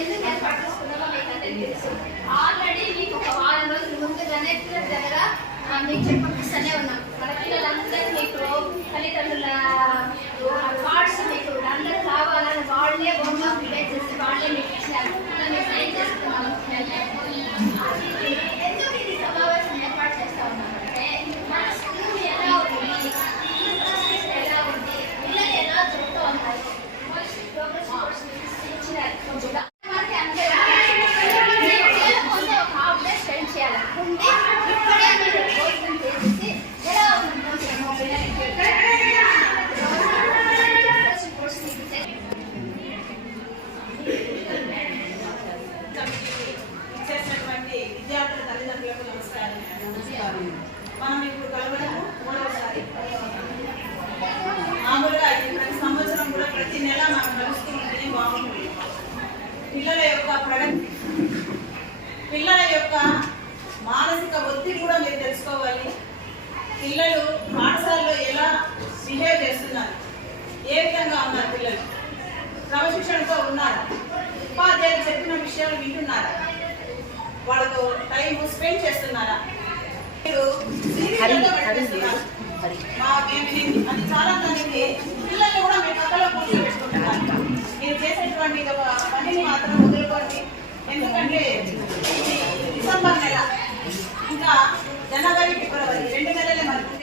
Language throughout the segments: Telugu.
ఎందుకు ఏర్పాటు చేసుకున్నామో మీకు అందరికీ తెలుసు. ఆల్రెడీ మీకు ఒక వారం రోజుల ముందుగానే పిల్లల దగ్గర మీకు చెప్పిస్తూనే ఉన్నాం. మన పిల్లలందరూ మీకు తల్లిదండ్రుల కార్డ్స్ మీకు అందరూ కావాలని వాళ్ళే బొమ్మ క్రియేట్ చేసి వాళ్ళే మీకు ఇచ్చారు. మేము సైన్ చేస్తున్నాము. ఎందుకు ఇది సమావేశం ఏర్పాటు చేస్తా ఉన్నామంటే మన స్కూల్ ఎలా ఉంది, ఎలా ఉంది, పిల్లలు ఎలా చెప్తూ ఉన్నారు, ప్రోగ్రెస్ ఇచ్చినారు. ఒక హాఫ్ డే స్పెండ్ చేయాలనుకుంటే ఇప్పుడే మీరు భోజనం చేసేసి ఎలా ఉంటుందో పిల్లలకి విద్యార్థుల తల్లిదండ్రులకు నమస్కారం. మనం ఇప్పుడు కలవడము మూడవసారి. మామూలుగా ప్రతి సంవత్సరం కూడా ప్రతి నెల మనం కలుస్తూ ఉంటేనే బాగుంటుంది. పిల్లల యొక్క మానసిక ఒత్తిడి కూడా మీరు తెలుసుకోవాలి. పిల్లలు పాఠశాలలో ఎలా బిహేవ్ చేస్తున్నారు, ఏ విధంగా ఉన్నారు, పిల్లలు క్రమశిక్షణతో ఉన్నారు, ఉపాధ్యాయులు చెప్పిన విషయాలు వింటున్నారా, వాళ్ళతో టైం స్పెండ్ చేస్తున్నారా, మీరు అది చాలా మందికి పిల్లల్ని కూడా మీ పక్కలో కూర్చోబెట్టుకుంటున్నారు. మీరు చేసేటువంటి పనిని మాత్రం వదులుకోండి. ఎందుకంటే డిసెంబర్ నెల, ఇంకా జనవరి, ఫిబ్రవరి 2 నెలలే మనకు.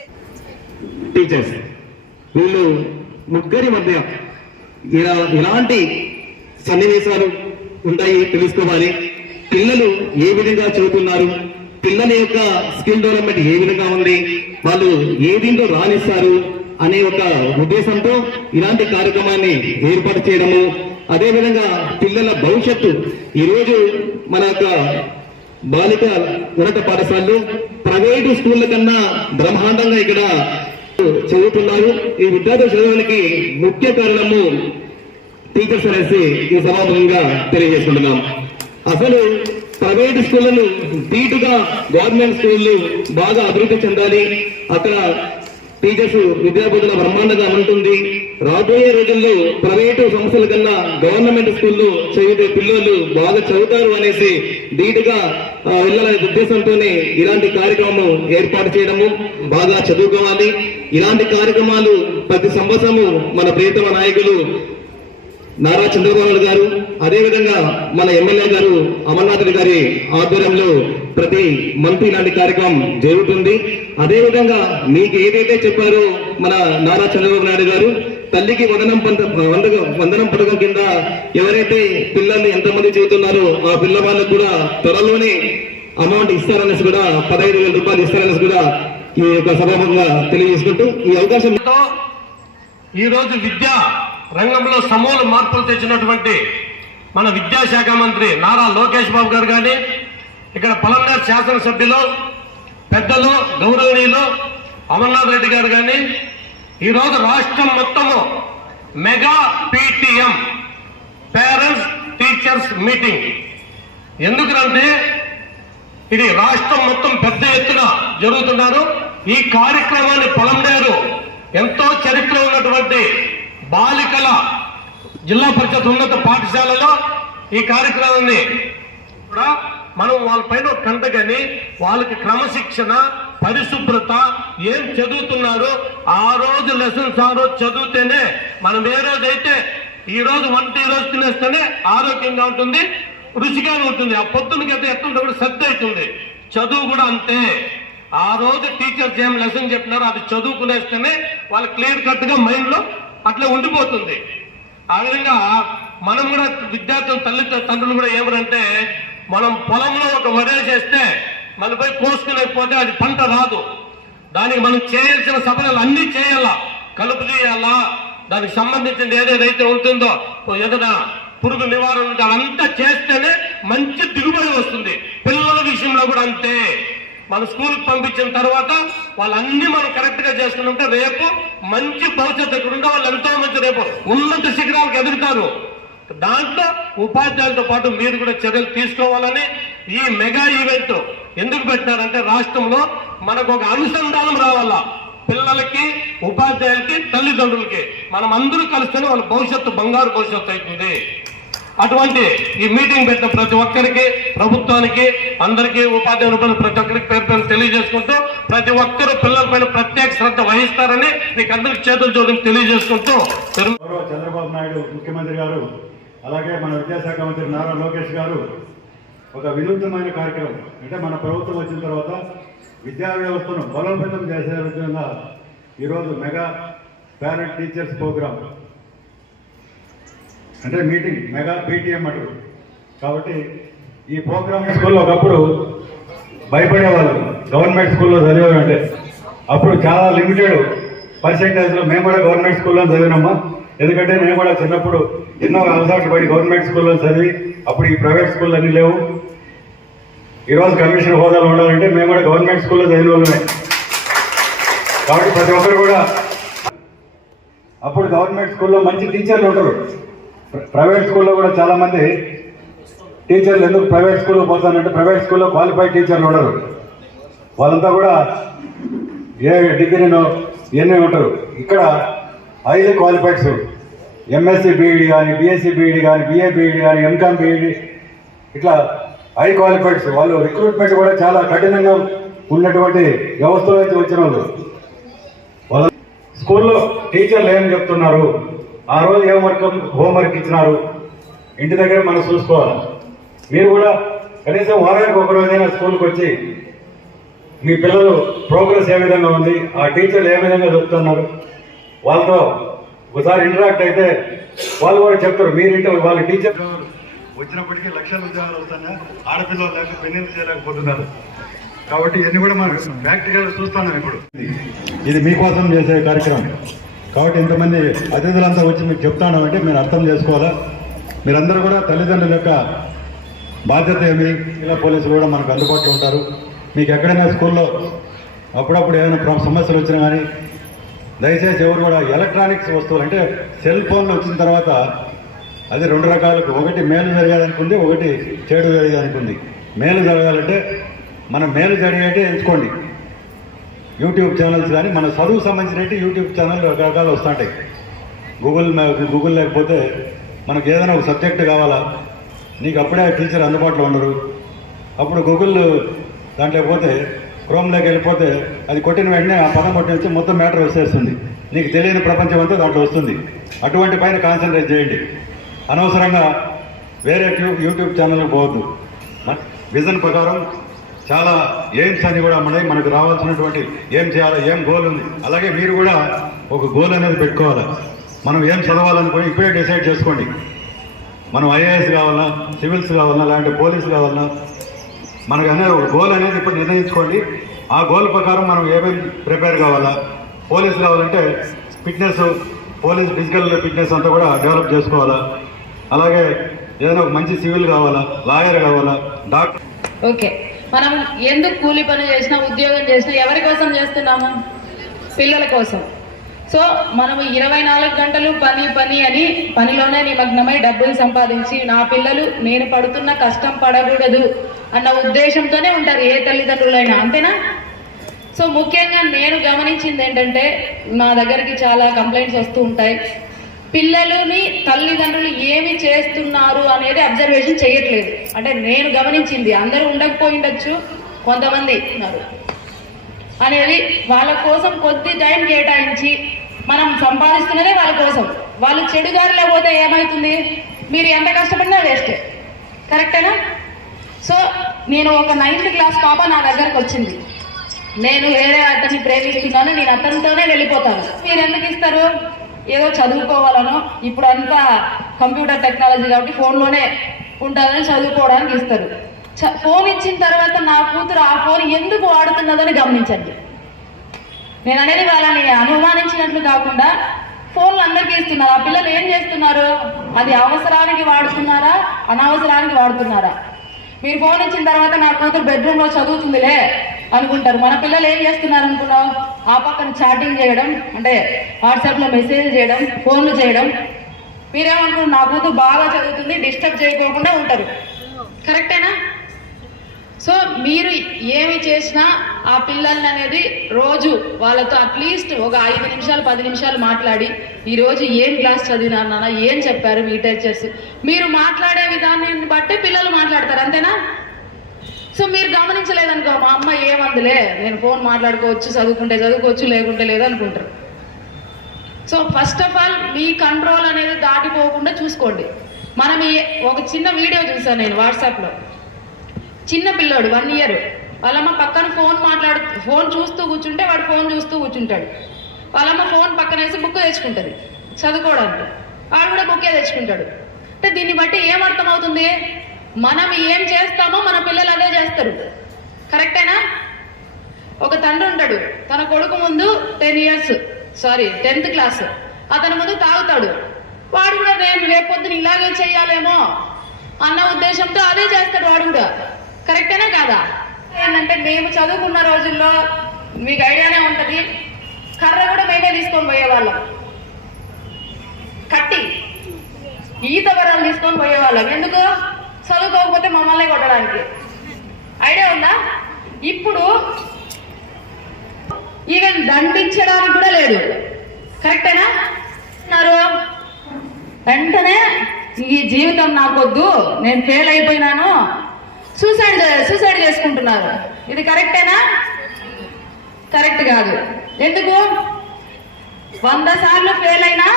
టీచర్స్ వీళ్ళు ముగ్గురి మధ్య ఎలాంటి సన్నివేశాలు ఉంటాయి తెలుసుకోవాలి. పిల్లలు ఏ విధంగా చదువుతున్నారు, పిల్లల యొక్క స్కిల్ డెవలప్మెంట్ ఏ విధంగా ఉంది, వాళ్ళు ఏ దీంట్లో రాణిస్తారు అనే ఒక ఉద్దేశంతో ఇలాంటి కార్యక్రమాన్ని ఏర్పాటు చేయడము. అదేవిధంగా పిల్లల భవిష్యత్తు ఈరోజు మన యొక్క బాలిక ఉన్నత పాఠశాలలు ప్రైవేటు స్కూళ్ళ కన్నా బ్రహ్మాండంగా ఇక్కడ చదువుతున్నారు. ఈ విద్యార్థులు చదవడానికి ముఖ్య కారణము టీచర్స్ అనేసి ఈ సభాముఖంగా తెలియజేసుకుంటున్నాం. అసలు ప్రైవేటు స్కూళ్లను ధీటుగా గవర్నమెంట్ స్కూళ్లు బాగా అభివృద్ధి చెందాలి. అక్కడ టీచర్స్ విద్యాబోధన బ్రహ్మాండంగా ఉంటుంది. రాబోయే రోజుల్లో ప్రైవేటు సంస్థల కన్నా గవర్నమెంట్ స్కూల్లో చదివితే పిల్లలు బాగా చదువుతారు అనేసి ధీటుగా వెళ్ళాలనే ఉద్దేశంతోనే ఇలాంటి కార్యక్రమం ఏర్పాటు చేయడము. బాగా చదువుకోవాలి. ఇలాంటి కార్యక్రమాలు ప్రతి సంవత్సరము మన ప్రియతమ నాయకులు నారా చంద్రబాబు నాయుడు గారు, అదేవిధంగా మన ఎమ్మెల్యే గారు అమర్నాథ్ గారి ఆధ్వర్యంలో ప్రతి మంత్ ఇలాంటి కార్యక్రమం జరుగుతుంది. అదేవిధంగా మీకు ఏదైతే చెప్పారో మన నారా చంద్రబాబు నాయుడు గారు, తల్లికి వందనం పథకం కింద ఎవరైతే పిల్లల్ని ఎంతమంది చదువుతున్నారో ఆ పిల్లవాళ్ళకు కూడా త్వరలోనే అమౌంట్ ఇస్తారనేసి కూడా 15,000 రూపాయలు ఇస్తారనేసి కూడా ఈ యొక్క సభాముఖంగా తెలియజేసుకుంటూ ఈ అవకాశంతో ఈరోజు విద్యా రంగంలో సమూల మార్పులు తెచ్చినటువంటి మన విద్యాశాఖ మంత్రి నారా లోకేష్ బాబు గారు కానీ, ఇక్కడ పలమనేరు శాసనసభ్యులు పెద్దలు గౌరవనీయులు అమర్నాథ్ రెడ్డి గారు కానీ ఈరోజు రాష్ట్రం మొత్తము mega PTM parents teachers meeting. ఎందుకంటే ఇది రాష్ట్రం మొత్తం పెద్ద ఎత్తున జరుగుతున్నారు. ఈ కార్యక్రమాన్ని పలమనేరు ఎంతో చరిత్ర ఉన్నటువంటి బాలికల జిల్లా పరిషత్ ఉన్నత పాఠశాలలో ఈ కార్యక్రమాన్ని కూడా మనం వాళ్ళపైన కంటగని వాళ్ళకి క్రమశిక్షణ, పరిశుభ్రత, ఏం చదువుతున్నారు, ఆ రోజు లెసన్స్ ఆ రోజు చదివితేనే మనం ఏ రోజైతే ఈ రోజు వంట ఈ రోజు తినేస్తేనే ఆరోగ్యంగా ఉంటుంది, రుచిగా ఉంటుంది. ఆ పొద్దునకైతే ఎట్లుంటే శ్రద్ధ అవుతుంది. చదువు కూడా అంతే. ఆ రోజు టీచర్స్ ఏం లెసన్ చెప్పినారో అది చదువుకునేస్తేనే వాళ్ళు క్లియర్ కట్ గా మైండ్ లో అట్లా ఉండిపోతుంది. ఆ విధంగా మనం కూడా విద్యార్థులు తండ్రులు కూడా ఏమనంటే, మనం పొలంలో ఒక వరేసేస్తే మన పోయి కోసుకునేకపోతే అది పంట రాదు. దానికి మనం చేయాల్సిన సఫలాలు అన్ని చేయాలా, కలుపు చేయాలా, దానికి సంబంధించింది ఏదేదైతే ఉంటుందో ఏదైనా పురుగు నివారణ అదంతా చేస్తేనే మంచి దిగుబడి వస్తుంది. పిల్లల విషయంలో కూడా అంతే. మన స్కూల్కి పంపించిన తర్వాత వాళ్ళన్నీ మనం కరెక్ట్ గా చేసుకుంటే రేపు మంచి భవిష్యత్తు ఎక్కడుంటే వాళ్ళు ఎంతో మంచి రేపు ఉన్నత శిఖరాలకు ఎదుగుతారు. దాంట్లో ఉపాధ్యాయులతో పాటు మీరు కూడా చర్యలు తీసుకోవాలని ఈ మెగా ఈవెంట్ ఎందుకు పెట్టినారంటే, రాష్ట్రంలో మనకు ఒక అనుసంధానం రావాలా. పిల్లలకి, ఉపాధ్యాయులకి, తల్లిదండ్రులకి మనం అందరూ కలిస్తేనే వాళ్ళ భవిష్యత్తు బంగారు భవిష్యత్తు అవుతుంది. అటువంటి ఈ మీటింగ్ పెట్టిన ప్రతి ఒక్కరికి, ప్రభుత్వానికి, అందరికీ, ఉపాధ్యాయుల ప్రతి ఒక్కరికి పేరు తెలియజేసుకుంటూ ప్రతి ఒక్కరూ పిల్లలపైన ప్రత్యేక శ్రద్ధ వహిస్తారని మీకు అందరికి చేతులు జోడించి తెలియజేసుకుంటూ చంద్రబాబు నాయుడు ముఖ్యమంత్రి గారు, అలాగే మన విద్యాశాఖ మంత్రి నారా లోకేష్ గారు ఒక వినూత్నమైన కార్యక్రమం, అంటే మన ప్రభుత్వం వచ్చిన తర్వాత విద్యా వ్యవస్థను బలోపేతం చేసే విధంగా ఈరోజు మెగా పేరెంట్ టీచర్స్ ప్రోగ్రామ్, అంటే మీటింగ్ మెగా పీటీఎం అంటారు. కాబట్టి ఈ ప్రోగ్రామ్ స్కూల్లో ఒకప్పుడు భయపడేవాళ్ళు గవర్నమెంట్ స్కూల్లో చదివామంటే. అప్పుడు చాలా లిమిటెడ్ పర్సెంటేజ్లో మేము కూడా గవర్నమెంట్ స్కూల్లో చదివినామా. ఎందుకంటే నేను కూడా చిన్నప్పుడు ఎన్నో అవసరాలు పడి గవర్నమెంట్ స్కూల్లో చదివి, అప్పుడు ఈ ప్రైవేట్ స్కూల్ అన్నీ లేవు. ఈరోజు కమిషన్ హోదాలో ఉండాలంటే మేము కూడా గవర్నమెంట్ స్కూల్లో చదివిన వాళ్ళమే. కాబట్టి ప్రతి ఒక్కరు కూడా అప్పుడు గవర్నమెంట్ స్కూల్లో మంచి టీచర్లు ఉంటారు. ప్రైవేట్ స్కూల్లో కూడా చాలా మంది టీచర్లు ఎందుకు ప్రైవేట్ స్కూల్లో పోతానంటే ప్రైవేట్ స్కూల్లో క్వాలిఫైడ్ టీచర్లు ఉండరు. వాళ్ళంతా కూడా ఏ డిగ్రీనో ఇవన్నీ ఉంటారు. ఇక్కడ 5 క్వాలిఫైడ్స్, ఎంఎస్సి బీఈడి కానీ, బిఎస్సి బీఈడి కానీ, బిఏ బీఈడి కానీ, ఎంకామ్ బీఈడి, ఇట్లా 5 క్వాలిఫైడ్స్. వాళ్ళు రిక్రూట్మెంట్ కూడా చాలా కఠినంగా ఉన్నటువంటి వ్యవస్థలో నుంచి వచ్చిన వాళ్ళు. వాళ్ళ స్కూల్లో టీచర్లు ఏం చెప్తున్నారు, ఆ రోజు ఏం హోంవర్క్ ఇచ్చినారు, ఇంటి దగ్గర మనం చూసుకోవాలి. మీరు కూడా కనీసం వారానికి ఒక రోజైనా స్కూల్కి వచ్చి మీ పిల్లలు ప్రోగ్రెస్ ఏ విధంగా ఉంది, ఆ టీచర్లు ఏ విధంగా చెప్తున్నారు, వాళ్ళతో ఒకసారి ఇంటరాక్ట్ అయితే వాళ్ళు కూడా చెప్తారు. మీరింటే వాళ్ళ టీచర్ వచ్చినప్పటికీ లక్షల ఉద్యోగాలు వస్తున్నాయి, ఆడపిల్లలు లేక పెళ్లి చేయలేకపోతున్నారు. కాబట్టి ఇవన్నీ కూడా మనం ప్రాక్టికల్ చూస్తున్నాం. ఇప్పుడు ఇది మీకోసం చేసే కార్యక్రమం కాబట్టి ఇంతమంది అతిథులంతా వచ్చి మీకు చెప్తాను అంటే మీరు అర్థం చేసుకోవాలా. మీరందరూ కూడా తల్లిదండ్రుల యొక్క బాధ్యత ఏమి, ఇలా పోలీసులు కూడా మనకు అందుబాటులో ఉంటారు. మీకు ఎక్కడైనా స్కూల్లో అప్పుడప్పుడు ఏమైనా సమస్యలు వచ్చినా కానీ దయచేసి ఎవరు కూడా ఎలక్ట్రానిక్స్ వస్తువులు, అంటే సెల్ ఫోన్లు వచ్చిన తర్వాత అది 2 రకాలకు, ఒకటి మేలు జరిగేదానికి ఉంది, ఒకటి చెడు జరిగేదానికి ఉంది. మేలు జరగాలంటే మనం మేలు జరిగేటే ఎంచుకోండి. యూట్యూబ్ ఛానల్స్ కానీ మన చదువుకు సంబంధించినట్టు యూట్యూబ్ ఛానల్ రకరకాలు వస్తుంటాయి. గూగుల్ లేకపోతే మనకు ఏదైనా ఒక సబ్జెక్ట్ కావాలా, నీకు అప్పుడే టీచర్ అందుబాటులో ఉండరు. అప్పుడు గూగుల్ దాంట్లో పోతే, క్రోమ్లోకి వెళ్ళిపోతే అది కొట్టిన వెంటనే ఆ పదం కొట్టిన వచ్చి మొత్తం మ్యాటర్ వచ్చేస్తుంది. నీకు తెలియని ప్రపంచం అంతా దాంట్లో వస్తుంది. అటువంటి పైన కాన్సన్ట్రేట్ చేయండి. అనవసరంగా వేరే యూట్యూబ్ ఛానల్కి పోవద్దు. విజన్ ప్రకారం చాలా ఎయిమ్స్ అని కూడా మనకు రావాల్సినటువంటి ఏం చేయాలి, ఏం గోల్ ఉంది. అలాగే మీరు కూడా ఒక గోల్ అనేది పెట్టుకోవాలి. మనం ఏం చదవాలనుకుని ఇప్పుడే డిసైడ్ చేసుకోండి. మనం ఐఏఎస్ కావాలన్నా, సివిల్స్ కావాలన్నా, లేదంటే పోలీసు కావాలన్నా, మనకు అనేది ఒక గోల్ అనేది ఇప్పుడు నిర్ణయించుకోండి. ఆ గోల్ ప్రకారం మనం ఏమేమి ప్రిపేర్ కావాలా. పోలీసు కావాలంటే ఫిట్నెస్, పోలీస్ ఫిజికల్ ఫిట్నెస్ అంతా కూడా డెవలప్ చేసుకోవాలా. అలాగే ఏదైనా ఒక మంచి సివిల్ కావాలా, లాయర్ కావాలా, డాక్టర్. ఓకే, మనం ఎందుకు కూలి పని చేసినా, ఉద్యోగం చేసినా ఎవరి కోసం చేస్తున్నాము? పిల్లల కోసం. సో మనము 24 గంటలు పని అని పనిలోనే నిమగ్నమై డబ్బులు సంపాదించి నా పిల్లలు నేను పడుతున్న కష్టం పడకూడదు అన్న ఉద్దేశంతోనే ఉంటారు ఏ తల్లిదండ్రులైనా, అంతేనా? సో ముఖ్యంగా నేను గమనించింది ఏంటంటే, నా దగ్గరికి చాలా కంప్లైంట్స్ వస్తూ ఉంటాయి. పిల్లలని తల్లిదండ్రులు ఏమి చేస్తున్నారు అనేది అబ్జర్వేషన్ చేయట్లేదు. అంటే నేను గమనించింది, అందరూ ఉండకపోయిండొచ్చు, కొంతమంది ఉన్నారు అనేది. వాళ్ళ కోసం కొద్ది టైం కేటాయించి మనం సంపాదిస్తున్నదే వాళ్ళ కోసం. వాళ్ళు చెడుగారిలో పోతే ఏమవుతుంది? మీరు ఎంత కష్టపడినా వేస్ట్. కరెక్టేనా? సో నేను ఒక 9th క్లాస్ పాప నా దగ్గరకు వచ్చింది. నేను వేరే అతన్ని ప్రేమిస్తున్నాను, నేను అతనితోనే వెళ్ళిపోతాను. మీరు ఎందుకు ఇస్తారు? ఏదో చదువుకోవాలనో, ఇప్పుడు అంతా కంప్యూటర్ టెక్నాలజీ కాబట్టి ఫోన్లోనే ఉంటుందని చదువుకోవడానికి ఇస్తారు. ఫోన్ ఇచ్చిన తర్వాత నా కూతురు ఆ ఫోన్ ఎందుకు వాడుతున్నదని గమనించండి. నేను అనేది వాళ్ళని అనుమానించినట్లు కాకుండా ఫోన్లు అందరికీ ఇస్తున్నారు. ఆ పిల్లలు ఏం చేస్తున్నారు? అది అవసరానికి వాడుతున్నారా, అనవసరానికి వాడుతున్నారా? మీరు ఫోన్ ఇచ్చిన తర్వాత నా కూతురు బెడ్రూమ్లో చదువుతుందిలే అనుకుంటారు. మన పిల్లలు ఏం చేస్తున్నారు అనుకున్నావు? ఆ పక్కన చాటింగ్ చేయడం, అంటే వాట్సాప్లో మెసేజ్ చేయడం, ఫోన్లు చేయడం. మీరేమనుకున్నారు? నా కూతురు బాగా చదువుతుంది, డిస్టర్బ్ చేయకోకుండా ఉంటారు. కరెక్టేనా? సో మీరు ఏమి చేసినా ఆ పిల్లల్ని అనేది రోజు వాళ్ళతో అట్లీస్ట్ ఒక 5 నిమిషాలు 10 నిమిషాలు మాట్లాడి ఈరోజు ఏం క్లాస్ చదివినారు నాన్న, ఏం చెప్పారు మీ టీచర్స్, మీరు మాట్లాడే విధానాన్ని బట్టి పిల్లలు మాట్లాడతారు, అంతేనా? సో మీరు గమనించలేదనుకో, మా అమ్మ ఏమందులే, నేను ఫోన్ మాట్లాడుకోవచ్చు, చదువుకుంటే చదువుకోవచ్చు, లేకుంటే లేదనుకుంటారు. సో ఫస్ట్ ఆఫ్ ఆల్ మీ కంట్రోల్ అనేది దాటిపోకుండా చూసుకోండి. మనం ఒక చిన్న వీడియో చూసాను నేను వాట్సాప్లో. చిన్న పిల్లోడు 1 year, వాళ్ళమ్మ పక్కన ఫోన్ చూస్తూ కూర్చుంటే వాడు ఫోన్ చూస్తూ కూర్చుంటాడు. వాళ్ళమ్మ ఫోన్ పక్కన వేసి బుక్ తెచ్చుకుంటుంది చదువుకోవడానికి, వాడు కూడా బుక్కే తెచ్చుకుంటాడు. అంటే దీన్ని బట్టి ఏమర్థమవుతుంది, మనం ఏం చేస్తామో మన పిల్లలు అదే చేస్తారు. కరెక్టేనా? ఒక తండ్రి ఉంటాడు, తన కొడుకు ముందు 10th క్లాస్, అతని ముందు తాగుతాడు. వాడు కూడా నేను రేపొద్దున ఇలాగే చెయ్యాలేమో అన్న ఉద్దేశంతో అదే చేస్తాడు వాడు కూడా. కరెక్టేనా కాదా? ఏంటంటే మేము చదువుకున్న రోజుల్లో మీకు ఐడియానే ఉంటుంది, కర్ర కూడా మేమే తీసుకొని పోయేవాళ్ళం, కట్టి ఈత వరాలు తీసుకొని పోయేవాళ్ళం. ఎందుకు? చదువుకోకపోతే మమ్మల్ని కొట్టడానికి. ఐడియా ఉందా? ఇప్పుడు ఈవెన్ దండించడానికి కూడా లేదు. కరెక్టేనా? వెంటనే ఈ జీవితం నాకొద్దు, నేను ఫెయిల్ అయిపోయినాను, సూసైడ్ చేసుకుంటున్నారు. ఇది కరెక్టేనా? కరెక్ట్ కాదు. ఎందుకు? 100 సార్లు ఫెయిల్ అయినా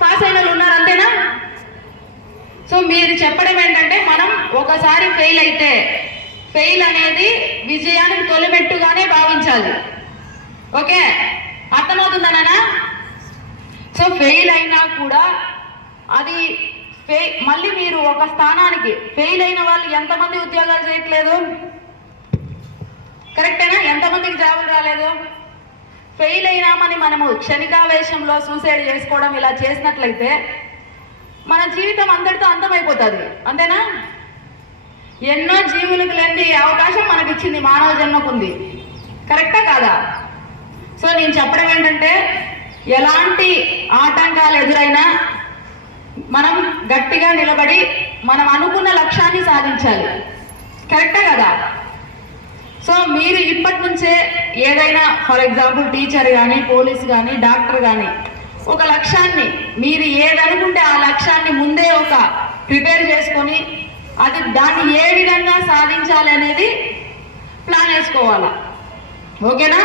పాస్ అయిన వాళ్ళు ఉన్నారు, అంతేనా? సో మీరు చెప్పడం ఏంటంటే, మనం ఒకసారి ఫెయిల్ అయితే ఫెయిల్ అనేది విజయానికి తొలిమెట్టుగానే భావించాలి. ఓకే, అర్థమవుతుందనా? సో ఫెయిల్ అయినా కూడా అది మళ్ళీ మీరు ఒక స్థానానికి ఫెయిల్ అయిన వాళ్ళు ఎంతమంది ఉద్యోగాలు చేయట్లేదు? కరెక్టేనా? ఎంతమందికి జాబులు రాలేదు? ఫెయిల్ అయినామని మనము క్షణికావేశంలో సూసైడ్ చేసుకోవడం ఇలా చేసినట్లయితే మన జీవితం అందరితో అంతమైపోతుంది, అంతేనా? ఎన్నో జీవులకు లేని అవకాశం మనకిచ్చింది మానవ జన్మకుంది. కరెక్టా కాదా? సో నేను చెప్పడం ఏంటంటే, ఎలాంటి ఆటంకాలు ఎదురైనా మనం గట్టిగా నిలబడి మనం అనుకున్న లక్ష్యాన్ని సాధించాలి. కరెక్టా కదా? సో మీరు ఇప్పటి నుంచే ఏదైనా, ఫర్ ఎగ్జాంపుల్ టీచర్ కానీ, పోలీస్ కానీ, డాక్టర్ కానీ, ఒక లక్ష్యాన్ని మీరు ఏదనుకుంటే ఆ లక్ష్యాన్ని ముందే ఒక ప్రిపేర్ చేసుకొని దాన్ని ఏ విధంగా సాధించాలి అనేది ప్లాన్ వేసుకోవాలా. ఓకేనా?